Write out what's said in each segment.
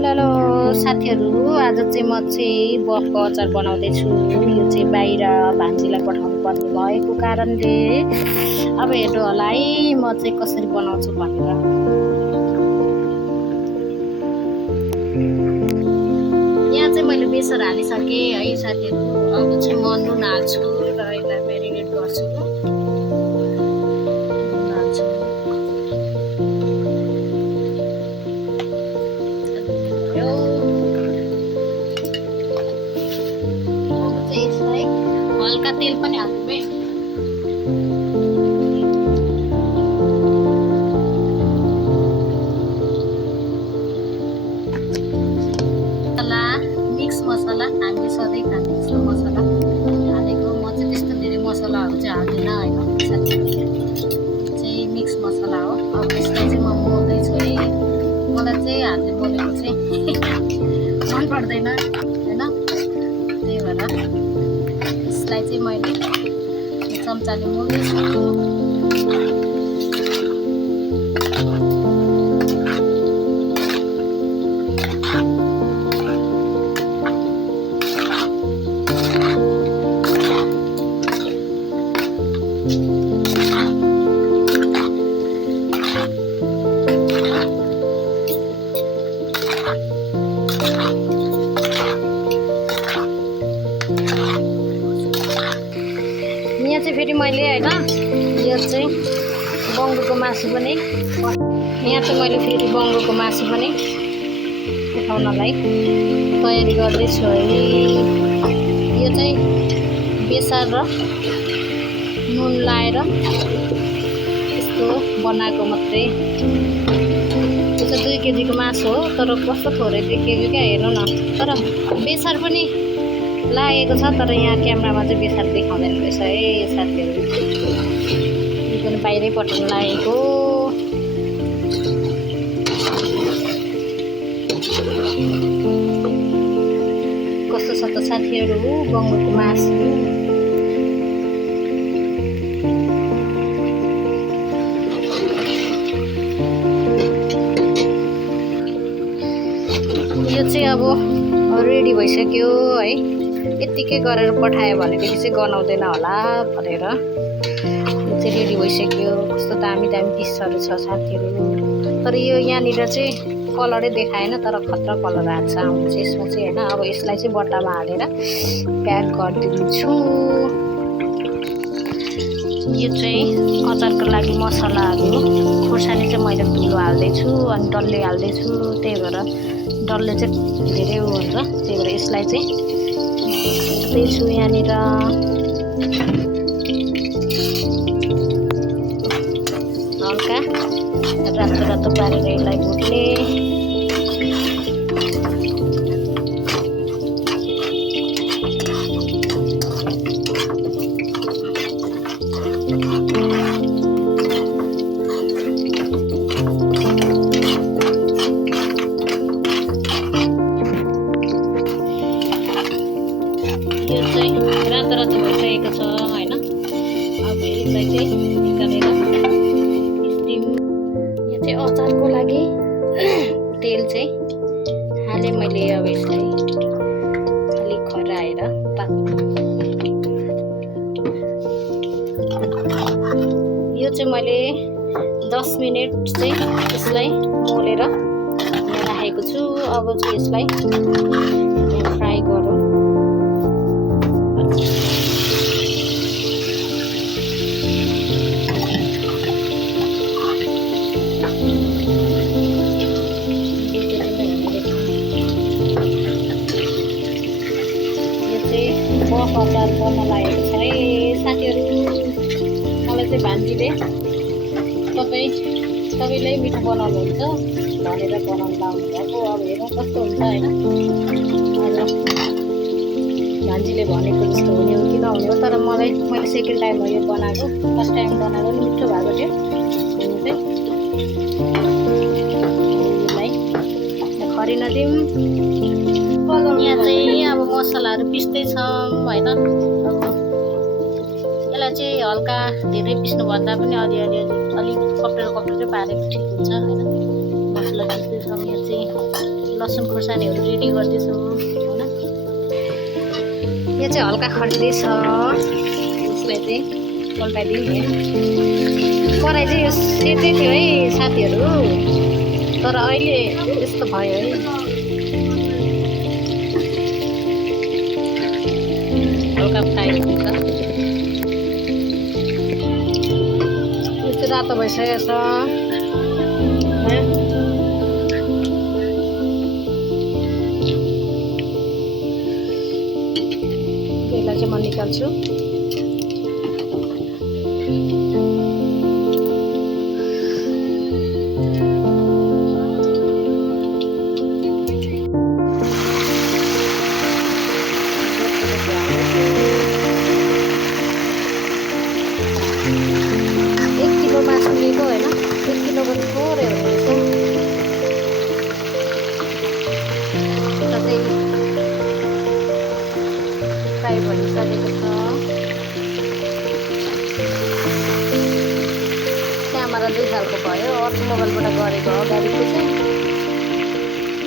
Hello साथीहरू, आज चाहिँ म चाहिँ बफको अचार बनाउँदैछु। यो चाहिँ बाहिर भान्जीलाई पठाउनु पर्ने भएको कारणले अब हेर्नु होला है म चाहिँ कसरी बनाउँछु भनेर। यहाँ चाहिँ मैले बेसर हालिसकेँ है साथीहरू। अब चाहिँ म नुन हाल्छु र यसलाई म्यारिनेट गर्छु। हल्का तेल पनि हाल्नु है। मसला मिक्स मसला हामीले सधैँ खाने जस्तो मसला हालेको। म चाहिँ त्यस्तो धेरै मसलाहरू चाहिँ हाल्दिनँ होइन साथीहरू। चाहिँ मिक्स मसला हो। अब यसलाई चाहिँ म मोल्दैछु है। मलाई चाहिँ हातले मोलेको चाहिँ मन पर्दैन होइन, त्यही भएर यसलाई चाहिँ मैले चम्चाले मोल्दैछु। यहाँ चाहिँ फेरि मैले होइन यो चाहिँ बङ्गुरको मासु पनि, यहाँ चाहिँ मैले फेरि बङ्गुरको मासु पनि उठाउनलाई तयारी गर्दैछु है। यो चाहिँ बेसार र नुन लाएर यस्तो बनाएको मात्रै। यो चाहिँ 2 केजीको मासु हो, तर कस्तो थोरै देखिएको क्या, हेर्नु न। तर बेसार पनि लागेको छ, तर यहाँ क्यामेरामा चाहिँ बेसार देखाउँदैन रहेछ है साथीहरू। यो पनि बाहिरै पठाउनु लागेको। कस्तो छ त साथीहरू बङ्गुरको मासु। यो चाहिँ अब रेडी भइसक्यो है। यत्तिकै गरेर पठायो भनेदेखि चाहिँ गनाउँदैन होला भनेर। यो चाहिँ रेडी भइसक्यो। कस्तो दामी दामी पिसहरू छ साथीहरू। तर यो यहाँनिर चाहिँ कलरै देखाएन, तर खतरा कलर आएको छ आउँछ यसमा चाहिँ होइन। अब यसलाई चाहिँ बट्टामा हालेर प्याक गरिदिन्छु। यो चाहिँ अचारको लागि मसलाहरू हो। खोर्सानी चाहिँ मैले धुलो हाल्दैछु अनि डल्ले हाल्दैछु, त्यही भएर डल्ले चाहिँ धेरै उ हुन्छ। त्यही भएर यसलाई चाहिँ छु यहाँनिर। हल्का रातो रातो पारेर यसलाई भुट्ने। यो चाहिँ रातो रातो भइसकेको छ होइन। अब यसलाई चाहिँ निकालेर स्टिम। यो चाहिँ अचारको लागि तेल चाहिँ हालेँ मैले। अब यसलाई अलिक खराएर यो चाहिँ मैले 10 मिनट चाहिँ यसलाई मोलेर यहाँ राखेको छु। अब चाहिँ यसलाई फ्राई गरौँ। बफ अचार गर्न लागेको छ है साथीहरू। मलाई चाहिँ भान्जीले तपाईँले मिठो बनाउनुहुन्छ भनेर बनाउनु लाउनु भएको। अब हेर्नु कस्तो हुन्छ होइन। अब भान्जीले भनेको जस्तो हुने हो कि नहुने हो, तर मैले सेकेन्ड टाइम हो यो बनाएको। फर्स्ट टाइम बनाएको पनि मिठो भएको थियो हुनु चाहिँ। यसलाई खरि नदिउँ। यहाँ चाहिँ अब मसलाहरू पिस्दैछौँ होइन। अब यसलाई चाहिँ हल्का धेरै पिस्नुभन्दा पनि अलिअलि अलिक कप्टर पारेको ठिक हुन्छ होइन। मसला पिस्दैछौँ। यहाँ चाहिँ लसुन खोर्सानीहरू रेडी गर्दैछु होइन। यो चाहिँ हल्का खरिदै छ, यसलाई चाहिँ पल्टाइदिउँ है। कराई चाहिँ यो सेतै थियो है साथीहरू, तर अहिले यस्तो भयो है। हल्का फ्राई हुन्छ। यो चाहिँ रातो भइसकेको छ। यसलाई चाहिँ म निकाल्छु। मासु लिएको होइन, 1 किलोको थोरै हुँदैछ। र चाहिँ फ्राई भइसकेको छ। क्यामेरा 2 खालको भयो, अर्को मोबाइलबाट गरेको अगाडिको चाहिँ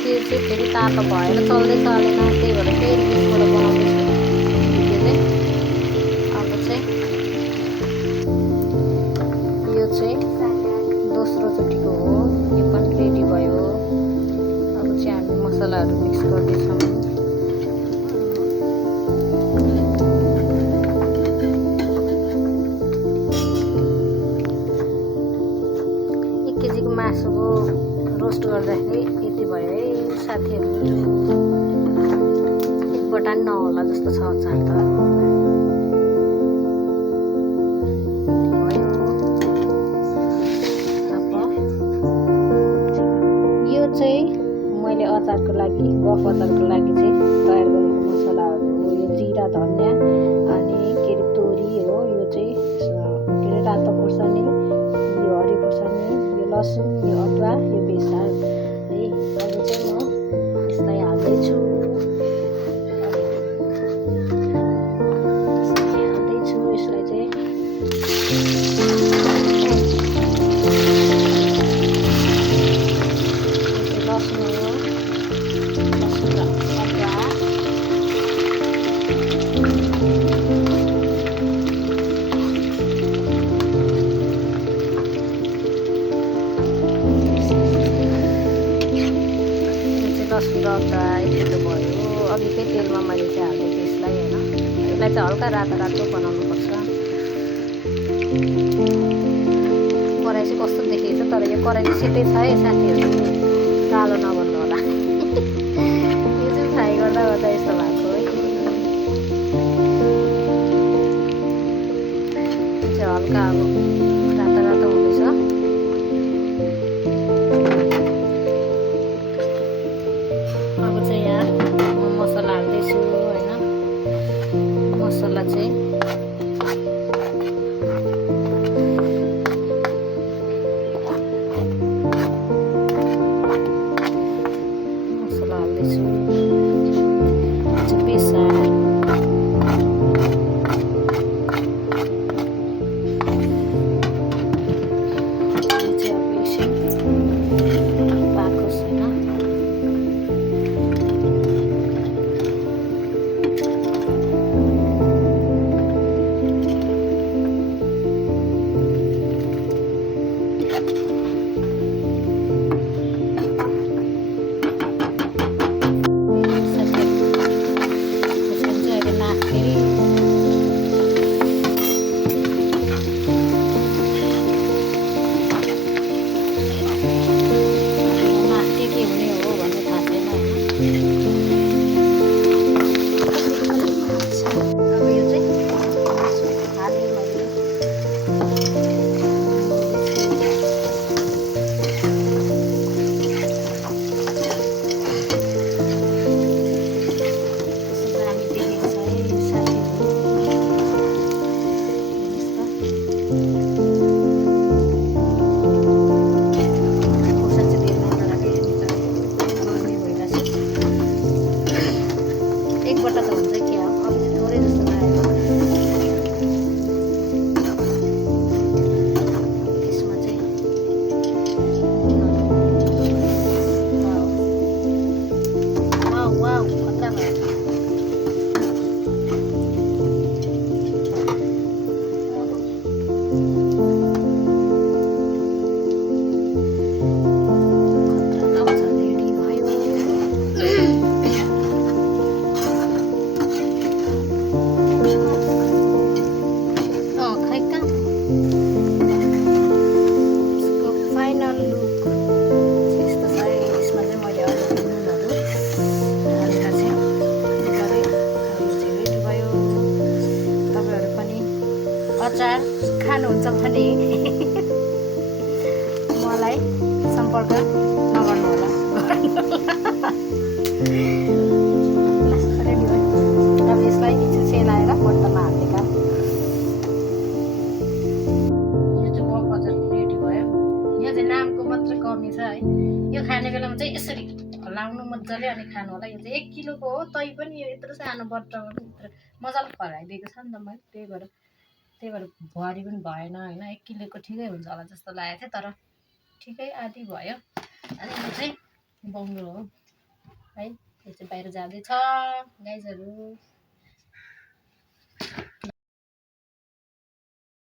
त्यो चाहिँ फेरि तातो भएर चल्दै चलेन, त्यही भएर फेरि त्यसबाट बनाउँदैछु भिडियो चाहिँ। अब चाहिँ यो चाहिँ दोस्रोचोटिको हो, यो पनि रेडी भयो। अब चाहिँ हामी मसलाहरू मिक्स गर्दैछौँ। 1 केजीको मासुको रोस्ट गर्दाखेरि यति भयो है साथीहरू। एक बटान नहोला जस्तो छ अचार त। चाहिँ मैले अचारको लागि, गफ अचारको लागि चाहिँ तयार गरेको मसलाहरू हो। यो जिरा, धनियाँ अनि के अरे तोरी हो। यो चाहिँ के अरे रातो खोर्सानी, यो हरियो खोर्सानी, यो लसुन, यो अदुवा, यो बेसार है। अब चाहिँ म यसलाई हाल्दैछु। यसलाई चाहिँ लसुन र अदुवा यतिको भयो। अघिकै तेलमा मैले चाहिँ हाल्दै थिएँ यसलाई होइन। यसलाई चाहिँ हल्का रातो रातो बनाउनुपर्छ। कराई चाहिँ कस्तो देखिएको छ, तर यो कराई चाहिँ सेतै छ है साथीहरू, कालो नभन्नु होला। यो चाहिँ फ्राई गर्दा गर्दा यस्तो भएको है। यो चाहिँ हल्का अब रातो रातो हुँदैछ। अब चाहिँ यहाँ म मसला हाल्दैछु होइन। मसला चाहिँ हाल्दैछु। बेसार, चाहनुहुन्छ भने मलाई सम्पर्क नगर्नु होला। रेडी भयो। अब यसलाई एकछिन सेलाएर बट्टामा हाल्ने काम। यो चाहिँ बक अचार रेडी भयो। यो चाहिँ नामको मात्रै कमी छ है। यो खाने बेलामा चाहिँ यसरी हल्लाउनु मजाले अनि खानु होला। यो चाहिँ 1 किलोको हो, तै पनि यो यत्रो सानो बट्टामा मजाले फराइदिएको छ नि त मैले, त्यही भएर भुवारी पनि भएन होइन। 1 किलोको ठिकै हुन्छ होला जस्तो लागेको थियो, तर ठिकै आधी भयो। अनि यो चाहिँ बङ्गुरो हो है। यो चाहिँ बाहिर जाँदैछ गाइजहरू।